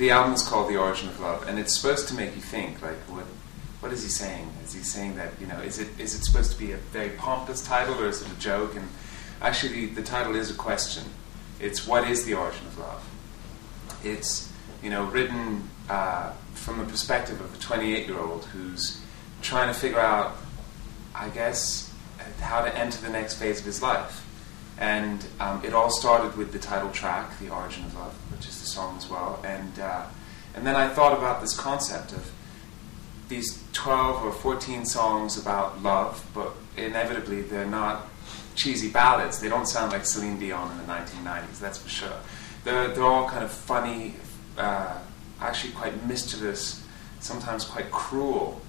The album is called The Origin of Love, and it's supposed to make you think, like, what is he saying? Is he saying that, you know, is it supposed to be a very pompous title, or is it a joke? And actually, the title is a question. It's, what is the origin of love? It's, you know, written from the perspective of a 28-year-old who's trying to figure out, I guess, how to enter the next phase of his life. And it all started with the title track, The Origin of Love, which is the song as well. And then I thought about this concept of these 12 or 14 songs about love, but inevitably they're not cheesy ballads. They don't sound like Celine Dion in the 1990s, that's for sure. They're all kind of funny, actually quite mischievous, sometimes quite cruel.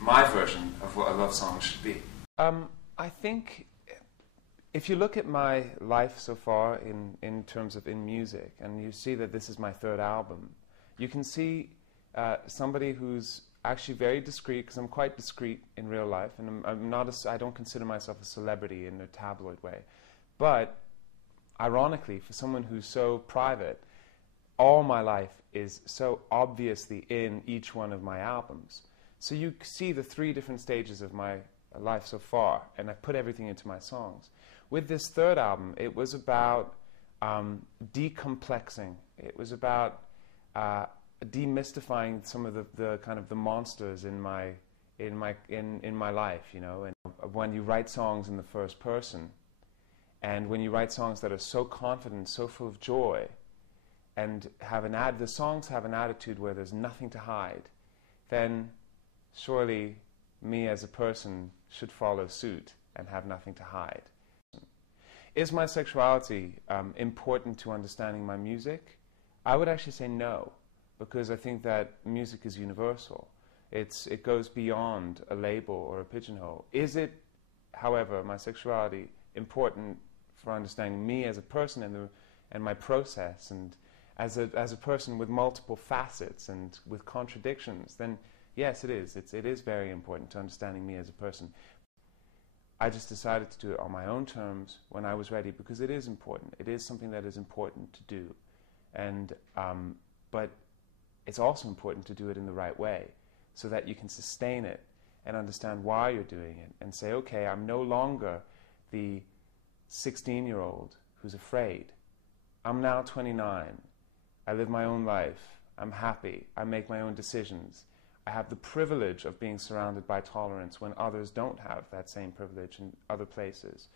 My version of what a love song should be. I think if you look at my life so far in terms of in music, and you see that this is my third album, you can see somebody who's actually very discreet, because I'm quite discreet in real life, and I don't consider myself a celebrity in a tabloid way. But ironically, for someone who's so private, all my life is so obviously in each one of my albums. So you see the three different stages of my life so far, and I put everything into my songs. With this third album, it was about decomplexing. It was about demystifying some of the kind of the monsters in my life, you know. And when you write songs in the first person, and when you write songs that are so confident, so full of joy, and the songs have an attitude where there's nothing to hide, then surely me as a person should follow suit and have nothing to hide. Is my sexuality important to understanding my music? I would actually say no, because I think that music is universal. It goes beyond a label or a pigeonhole. Is it, however, my sexuality important for understanding me as a person and my process, and as a person with multiple facets and with contradictions? Then yes, it is. It is very important to understanding me as a person. I just decided to do it on my own terms when I was ready, because it is important. It is something that is important to do. And but it's also important to do it in the right way, so that you can sustain it and understand why you're doing it, and say, okay, I'm no longer the 16-year-old who's afraid. I'm now 29. I live my own life. I'm happy. I make my own decisions. I have the privilege of being surrounded by tolerance when others don't have that same privilege in other places.